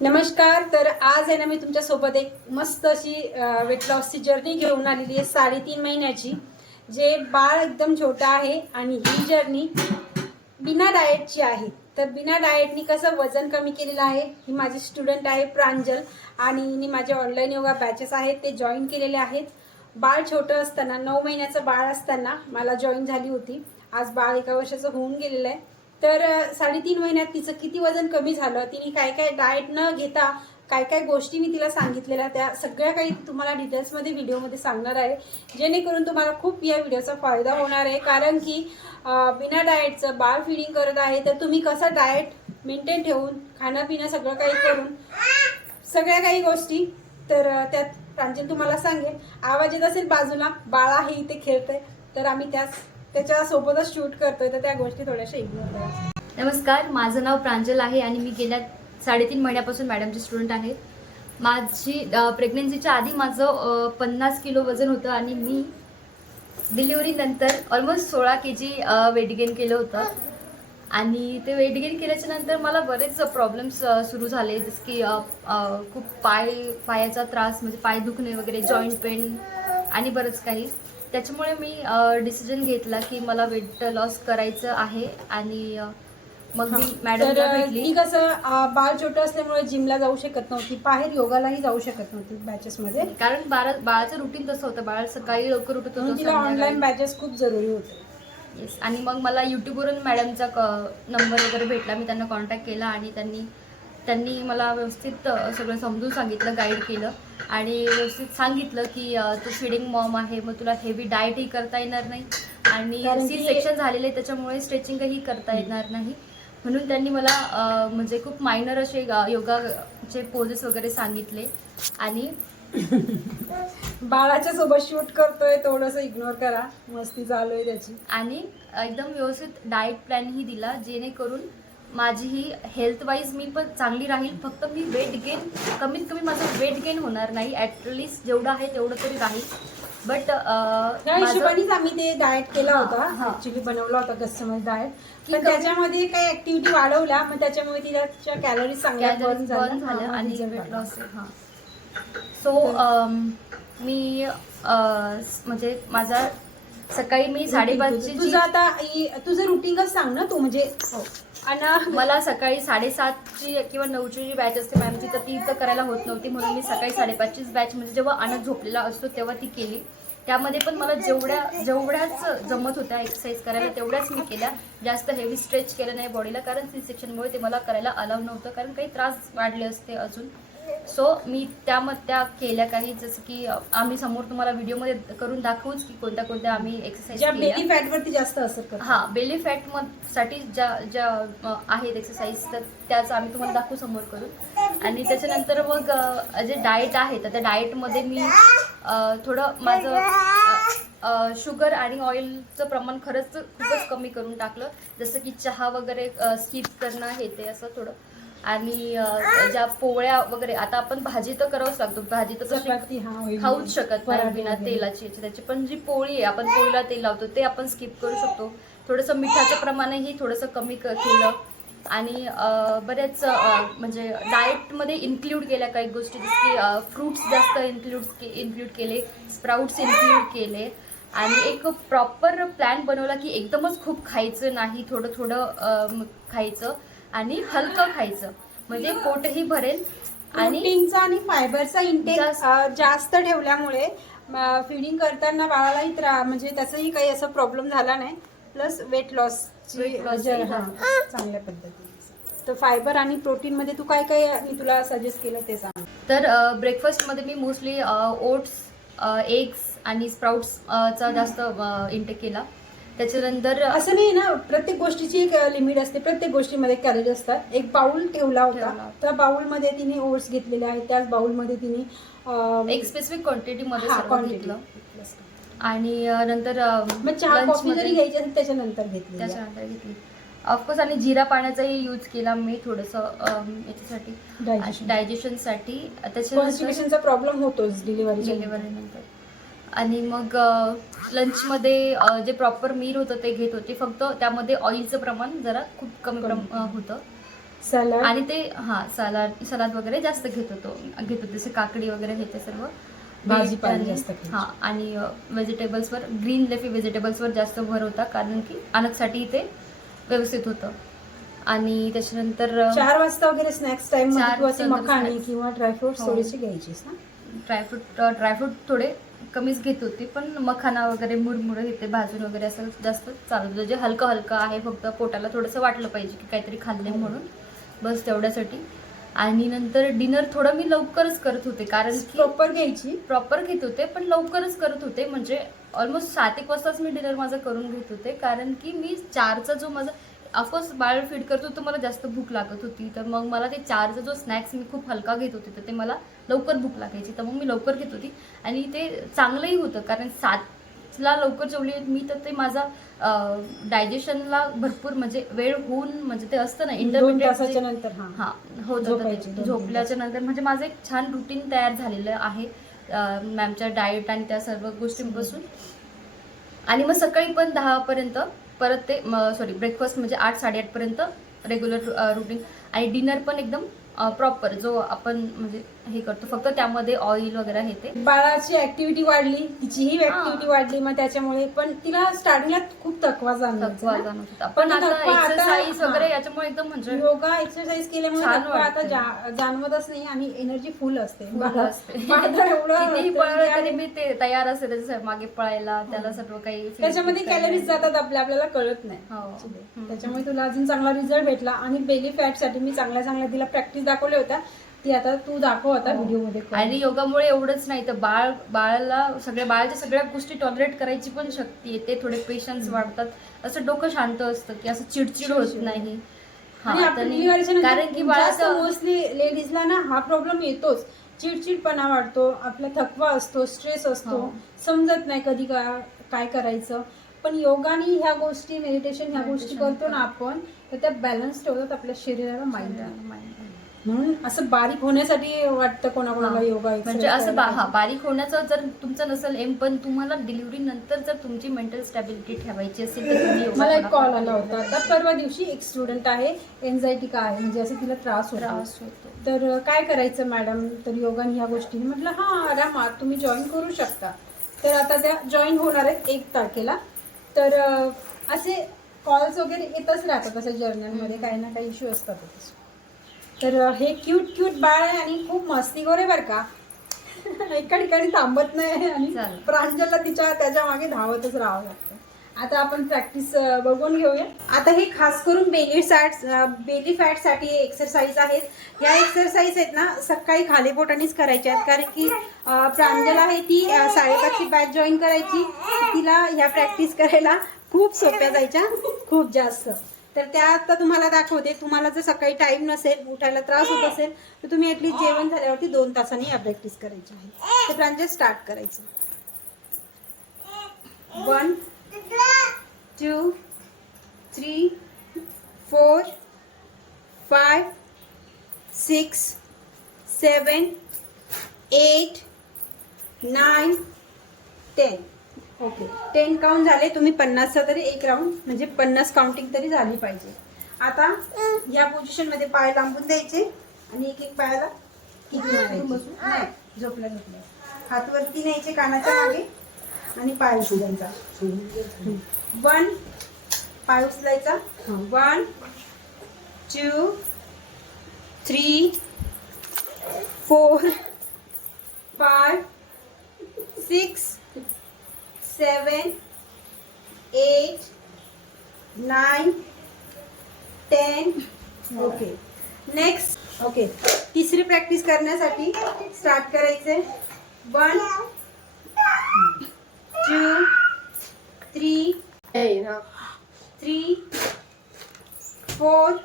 नमस्कार. तर आज आहे ना मी तुमच्यासोबत एक मस्त अशी वेट लॉसची जर्नी घेऊन आलेली आहे 3.5 महिन्याची. जे बाळ एकदम छोटं आहे आणि ही जर्नी बिना डाएटची आहे. तर बिना डाएटनी कसं वजन कमी केलेलं आहे. ही माझी स्टुडंट आहे प्रांजल आणि हिने माझे ऑनलाईन योगा बॅचेस आहेत ते जॉईन केलेले आहेत. बाळ छोटं असताना 9 महिन्याचं बाळ असताना मला जॉईन झाली होती. आज बाळ 1 वर्षाचं होऊन गेलेलं आहे. तर 3.5 महिन्यात तिचं किती वजन कमी झालं, तिने काय काय डाएट न घेता काय काय गोष्टी मी तिला सांगितलेल्या, त्या सगळ्या काही तुम्हाला डिटेल्समध्ये व्हिडिओमध्ये सांगणार आहे, जेणेकरून तुम्हाला खूप या व्हिडिओचा फायदा होणार आहे. कारण की बिना डाएटचं बाळ फीडिंग करत आहे, तर तुम्ही कसं डाएट मेंटेन ठेवून खाणं पिणं सगळं काही करून सगळ्या काही गोष्टी तर त्यात प्रांजल तुम्हाला सांगेल. आवाज येत असेल बाजूला, बाळ आहे इथे खेळतंय, तर आम्ही त्याच्यासोबतच शूट करतोय, तर त्या गोष्टी थोड्याशा इग्नोर करायच्या. नमस्कार, माझं नाव प्रांजल आहे आणि मी गेल्या 3.5 महिन्यापासून मॅडमची स्टुडंट आहे. माझी प्रेग्नन्सीच्या आधी माझं 50 किलो वजन होतं आणि मी डिलिव्हरीनंतर ऑलमोस्ट 16 kg वेट गेन केलं होतं. आणि ते वेट गेन केल्याच्या नंतर मला बरेच प्रॉब्लेम्स सुरू झाले, जसं की खूप पायाचा त्रास, म्हणजे पाय दुखणे वगैरे, जॉईंट पेन आणि बरंच काही. त्याच्यामुळे मी डिसिजन घेतला की मला वेट लॉस करायचं आहे. आणि मग मी मॅडमला भेटली. ती कसं बाळ छोटं असल्यामुळे जिमला जाऊ शकत नव्हती, बाहेर योगालाही जाऊ शकत नव्हती बॅचेसमध्ये, कारण बाळाचं रुटीन तसं होतं. बाळ सकाळी लवकर उठत होतं, तिला ऑनलाईन बॅचेस खूप जरुरी होते. येस. आणि मग मला यूट्यूबवरून मॅडमचा नंबर वगैरे भेटला. मी त्यांना कॉन्टॅक्ट केला आणि त्यांनी मला व्यवस्थित सगळं समजून सांगितलं, गाईड केलं आणि व्यवस्थित सांगितलं की तू फीडिंग मॉम आहे, मग तुला हेवी डाएटही करता येणार नाही आणि सी सेक्शन झालेले, त्याच्यामुळे स्ट्रेचिंगही करता येणार नाही. म्हणून त्यांनी मला म्हणजे खूप मायनर असे योगाचे पोजेस वगैरे सांगितले. आणि बाळाच्या सोबत शूट करतोय, थोडंसं इग्नोर करा, मस्ती चालू आहे त्याची. आणि एकदम व्यवस्थित डाएट प्लॅनही दिला, जेणेकरून माझी ही हेल्थ वाईज मी पण चांगली राहील. फक्त मी वेट गेन, कमीत कमी माझं वेट गेन होणार नाही, ॲटलिस्ट जेवढं आहे तेवढं तरी राहील. बट त्या हिशोबानेच आम्ही ते डाएट केला होता, ऍक्च्युली बनवला होता कस्टमाइज डाएट. पण त्याच्यामध्ये काही ऍक्टिव्हिटी वाढवल्या, मग त्याच्यामुळे तिच्या कॅलरीज चांगल्या बर्न झाल्या आणि वेट लॉस. सो मी म्हणजे माझा सकाळी मी 5:30ची तुझं रुटीनच सांग ना तू, म्हणजे आणि मला सकाळी 7:30ची किंवा 9ची जी बॅच असते मॅमची, तर ती तर करायला होत नव्हती, म्हणून मी सकाळी 5:30चीच बॅच, म्हणजे जेव्हा अनंत झोपलेला असतो तेव्हा ती केली. त्यामध्ये पण मला जेवढ्याच जमत होत्या एक्सरसाइज करायला तेवढ्याच मी केल्या. जास्त हेवी स्ट्रेच केलं नाही बॉडीला, कारण सी सेक्शनमुळे ते मला करायला अलाव नव्हतं, कारण काही त्रास वाढले असते अजून. सो मी त्या केल्या काही, जसं की आम्ही समोर तुम्हाला व्हिडिओमध्ये करून दाखवूच की कोणत्या आम्ही एक्सरसाइज केल्या. बेली फॅटवरती जास्त असर करतात. हां, बेली फॅट साठी ज्या आहेत एक्सरसाइज, तर त्याचं आम्ही तुम्हाला दाखवू समोर करून. आणि त्याच्यानंतर मग जे डाएट आहे, तर त्या डाएटमध्ये मी थोडं माझं शुगर आणि ऑइलचं प्रमाण खरंच खूपच कमी करून टाकलं, जसं की चहा वगैरे स्किप करणं, हे ते असं थोडं. आणि ज्या पोळ्या वगैरे, आता आपण भाजी तर करावंच लागतो, भाजी तर खाऊच शकत नाही बिना तेलाची त्याची, पण जी पोळी आहे, आपण पोळीला तेल लावतो, ते आपण स्किप करू शकतो. थोडंसं मिठाचं प्रमाणही थोडंसं कमी केलं. आणि बऱ्याच म्हणजे डाएटमध्ये इन्क्लूड केल्या काही गोष्टी, जसं की फ्रूट्स जास्त इन्क्लूड केले, स्प्राउट्स इन्क्लूड केले. आणि एक प्रॉपर प्लॅन बनवला की एकदमच खूप खायचं नाही, थोडं थोडं खायचं आणि हलकं खायचं, म्हणजे पोटही भरेल. आणि प्रोटीनचा आणि फायबरचा इंटेक जास्त ठेवल्यामुळे फीडिंग करताना बाळालाही म्हणजे त्याचाही काही असा प्रॉब्लेम झाला नाही. प्लस वेट लॉस चांगल्या पद्धतीने. तर फायबर आणि प्रोटीन मध्ये तू काय काय मी तुला सजेस्ट केलं ते सांग. तर ब्रेकफास्टमध्ये मी मोस्टली ओट्स, एग्स आणि स्प्राउट्सचा जास्त इंटेक केला. त्याच्यानंतर असं नाही ना, प्रत्येक गोष्टीची एक लिमिट असते, प्रत्येक गोष्टीमध्ये कॅलरी असतात. एक बाउल ठेवला होता, त्या बाउलमध्ये तिने ओट्स घेतलेले आहेत, त्याच बाउलमध्ये तिने एक स्पेसिफिक क्वांटिटीमध्ये घेतलं. आणि नंतर चहा कॉफी जरी घ्यायची असेल त्याच्यानंतर घेतली ऑफकोर्स. आणि जिरा पाण्याचाही यूज केला मी थोडंसं याच्यासाठी, डायजेशनसाठी. त्याच्यानंतर प्रॉब्लेम होतोच डिलिव्हरीनंतर. आणि मग लंचमध्ये जे प्रॉपर मील होतं ते घेत होते, फक्त त्यामध्ये ऑइलचं प्रमाण जरा खूप कमी होतं. सलाड आणि ते सलाद वगैरे जास्त घेत होतो जसे काकडी वगैरे घेते सर्व भाजीपाला आणि- जास्त खायची. हा आणि व्हेजिटेबल्सवर ग्रीन लेफी व्हेजिटेबल्सवर जास्त भर होता, कारण की अनकसाठी ते व्यवस्थित होतं. आणि त्याच्यानंतर 4 वाजता वगैरे स्नॅक्स टाइम मध्ये 4 तू असे नंतर मखाणे snacks. किंवा ड्रायफ्रुट्स हो. थोडेसे घ्यायचेस ना. ड्रायफ्रूट थोडे कमीच घेत होती, पण मखाना वगैरे मुरमुरं हे ते भाजून वगैरे असं जास्त चालत होतं, जे हलकं आहे, फक्त पोटाला थोडंसं वाटलं पाहिजे की काहीतरी खाल्ले म्हणून, बस तेवढ्यासाठी. आणि नंतर डिनर थोडं मी लवकरच करत होते, कारण की प्रॉपर घ्यायची. प्रॉपर घेत होते पण लवकरच करत होते, म्हणजे ऑलमोस्ट 7-1 वाजताच मी डिनर माझं करून घेत होते, कारण की मी 4चा जो माझा ऑफकोर्स बाळ फीड करत होतं, मला जास्त भूक लागत होती, तर मग मला ते 4चा जो स्नॅक्स मी खूप हलका घेत होते, तर ते मला लवकर भूक लागायची, तर मग मी लवकर घेत होती. आणि ते चांगलंही होतं, कारण 7ला लवकर जेवली मी तर ते माझा डायजेशनला भरपूर म्हणजे वेळ होऊन, म्हणजे ते असतं ना 2 तासाच्या नंतर हा होत झोपायची, होतं. 2-3 झोपल्याच्या नंतर म्हणजे माझं एक छान रुटीन तयार झालेलं आहे मॅमच्या डाएट आणि त्या सर्व गोष्टींपासून. आणि मग सकाळी पण 10 पर्यंत परत ते ब्रेकफास्ट म्हणजे 8-8:30 पर्यंत रेग्युलर रुटीन. आणि डिनर पण एकदम प्रॉपर जो आपण म्हणजे हे करतो, फक्त त्यामध्ये ऑइल वगैरे हे ते. बाळाची ऍक्टिव्हिटी वाढली, तिचीही ऍक्टिव्हिटी वाढली, मग त्याच्यामुळे पण तिला स्टार्टिंगला खूप थकवा जाणवत होता, पण आता एक्सरसाइज वगैरे याच्यामुळे एकदम म्हणजे योगा एक्सरसाइज केल्यामुळे छान थकवा आता वाटतंय. जाणवतच नाही आणि एनर्जी फुल असते. फुल असते. माझं एवढं कितीही तरी पळलं तरी आहे. मी ते तयार असते त्याच्या मागे पळायला, त्याला सर्व काही त्याच्यामध्ये कॅलरीज जातात आपल्याला कळत नाही. हो. त्याच्यामुळे तुला अजून चांगला रिझल्ट भेटला. आणि बेली फॅट साठी मी चांगल्या तिला प्रॅक्टिस दाखवल्या होत्या, ती आता तू दाखव आता व्हिडिओ मध्ये. आणि योगामुळे एवढंच नाही तर बाळाच्या सगळ्या गोष्टी टॉलरेट करायची पण शक्ती येते, थोडे पेशन्स वाढतात, असं डोकं शांत असतं की असं चिडचिड होत नाही. आणि आपण डिलिव्हरीच्या नंतर कारण की बाळाचं मोस्टली लेडीजला ना हा प्रॉब्लेम येतोच. चिडचिडपणा वाढतो, आपला थकवा असतो, स्ट्रेस असतो, समजत नाही कधी काय करायचं. पण योगाने ह्या गोष्टी, मेडिटेशन ह्या गोष्टी करतो ना आपण, तर त्या बॅलन्स ठेवतात आपल्या शरीराला, माइंडला. म्हणून असं बारीक होण्यासाठी वाटतं कोणाकोणाला योगा म्हणजे असं बारीक होण्याचं जर तुमचं नसेल एम, पण तुम्हाला डिलिव्हरी नंतर जर तुमची मेंटल स्टॅबिलिटी ठेवायची असेल तर तुम्ही मला एक कॉल आला होता आता परवा दिवशी, एक स्टुडंट आहे, एन्झायटी का आहे म्हणजे असं तिला त्रास होतो, तर काय करायचं मॅडम, तर योगाने ह्या गोष्टी. म्हटलं हा आरामात तुम्ही जॉईन करू शकता. तर आता त्या जॉईन होणार आहेत 1 तारखेला. तर असे कॉल्स वगैरे येतच राहतात असं जर्नलमध्ये, काही ना काही इश्यू असतातच. तर हे क्यूट बाळ आहे आणि खूप मस्तीखोर आहे बरं का. एका ठिकाणी थांबत नाही आणि प्रांजलला त्याच्या मागे धावतच राहावं लागतं. आता आपण प्रॅक्टिस बघून घेऊया. आता हे खास करून बेली फॅट साठी एक्सरसाइज आहेत. या एक्सरसाइज आहेत ना सकाळी खाली पोटानेच करायच्या आहेत, कारण की प्रांजल आहे ती 5:30ची बॅच जॉईन करायची. तिला ह्या प्रॅक्टिस करायला खूप सोप्या जायच्या, खूप जास्त. तर त्या आता तुम्हाला दाखवते. तुम्हाला जर सकाळी टाइम नसेल, उठायला त्रास होत असेल, तर तुम्ही ऍटलीस्ट जेवण झाल्यावरती 2 तासांनी या प्रॅक्टिस करायची आहे. तर प्रांजल स्टार्ट करायचं. 1 2 3 4 5 6 7 8 9 10. ओके, 10 काउंट झाले. तुम्ही 50चा तरी एक राऊंड म्हणजे 50 काउंटिंग तरी झाली पाहिजे. आता या पोझिशन मध्ये पाय लांबून द्यायचे आणि एक पायाला किक मारायची. नाही, झोपल्या हात वरती न्यायचे कानाच्या मागे आणि पाय उचलायचा. 1 पाय उचलायचा. 1 2 3 4 5 6 7 8 9 10. Okay, next. ओके, तिसरी प्रॅक्टिस करण्यासाठी स्टार्ट करायचे. 1 2 3 4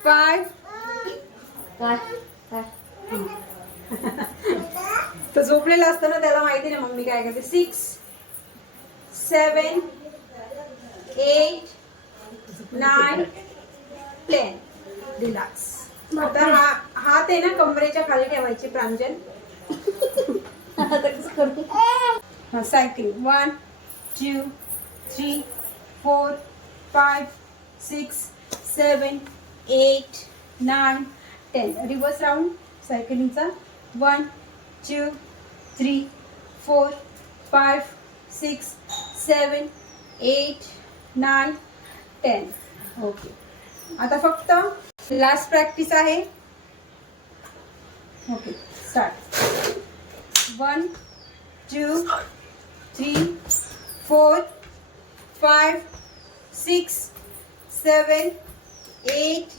5 तो झोपलेला असतो ना, त्याला माहिती नाही मम्मी काय करते. 6 7 8 9 10. रिलॅक्स. आता हात आहे ना कमरेच्या खाली ठेवायचे प्रांजल. आता कसं करतो सायकलिंग. 1 2 3 4 5 6 7 8 9 10. रिवर्स राऊंड सायकलिंगचा 1 2 3 4 5 6 7 8 9 10. ओके. आता फक्त लास्ट प्रॅक्टिस आहे. Okay start. 1 2 3 4 5 6 7 8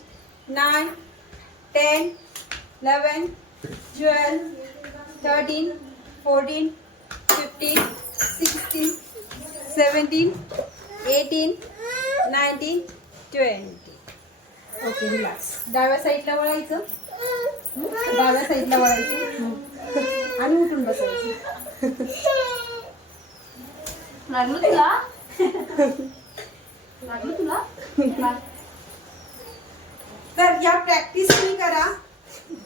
9 10 11 12 13 14 15 16 17 18 19 20. Okay relax. डाव्या साईडला वळायचं. डाव्या साईडला वळायचं आणि उठून बसायचं. लागलं तुला? लागलं तुला? तर या प्रॅक्टिस तुम्ही करा.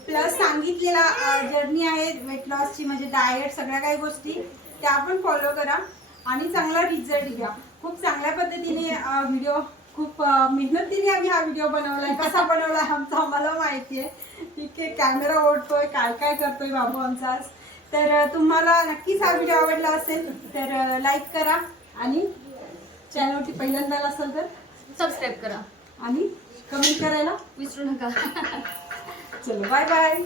प्लस सांगितलेला जर्नी आहे वेट लॉसची, म्हणजे डाएट सगळ्या काही गोष्टी त्या आपण फॉलो करा आणि चांगला रिझल्ट घ्या. खूप चांगल्या पद्धतीने व्हिडिओ, खूप मेहनतीने आम्ही हा व्हिडिओ बनवलाय. कसा बनवलाय आमचा आम्हाला माहिती आहे. ठीक आहे. कॅमेरा ओढतोय, काय काय करतोय बाबू आमचा आज. तर तुम्हाला नक्कीच हा व्हिडिओ आवडला असेल तर लाईक करा आणि चॅनलवरती पहिल्यांदा असेल तर सबस्क्राईब करा आणि कमेंट करायला विसरू नका. चलो बाय बाय.